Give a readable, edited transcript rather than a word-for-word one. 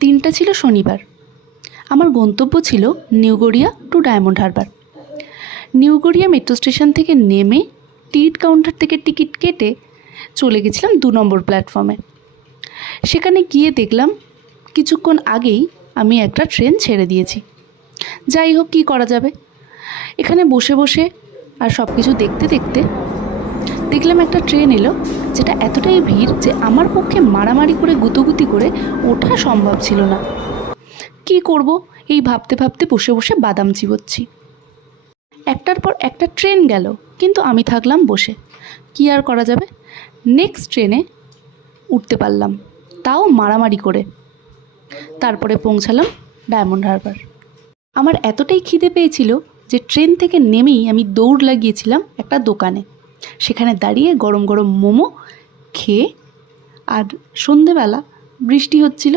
দিনটা ছিল শনিবার। আমার গন্তব্য ছিল New Garia to Diamond Harbour. New Garia metro station থেকে নেমে টিকিট কাউন্টার থেকে টিকিট কেটে চলে গেছিলাম 2 নম্বর প্ল্যাটফর্মে। সেখানে গিয়ে দেখলাম কিছুক্ষণ আগেই আমি একটা ট্রেন ছেড়ে দিয়েছি। যাই হোক, কী করা যাবে, এখানে বসে বসে আর সব কিছু দেখতে দেখতে দেখলাম একটা ট্রেন এলো, যেটা এতটাই ভিড় যে আমার পক্ষে মারামারি করে গুতোগুতি করে ওঠা সম্ভব ছিল না। কি করব এই ভাবতে ভাবতে বসে বসে বাদাম চিবোচ্ছি। একটার পর একটা ট্রেন গেল, কিন্তু আমি থাকলাম বসে। কি আর করা যাবে, নেক্সট ট্রেনে উঠতে পারলাম, তাও মারামারি করে। তারপরে পৌঁছালাম ডায়মন্ড হারবার। আমার এতটাই খিদে পেয়েছিল যে ট্রেন থেকে নেমেই আমি দৌড় লাগিয়েছিলাম একটা দোকানে। সেখানে দাঁড়িয়ে গরম গরম মোমো খেয়ে, আর সন্ধেবেলা বৃষ্টি হচ্ছিল,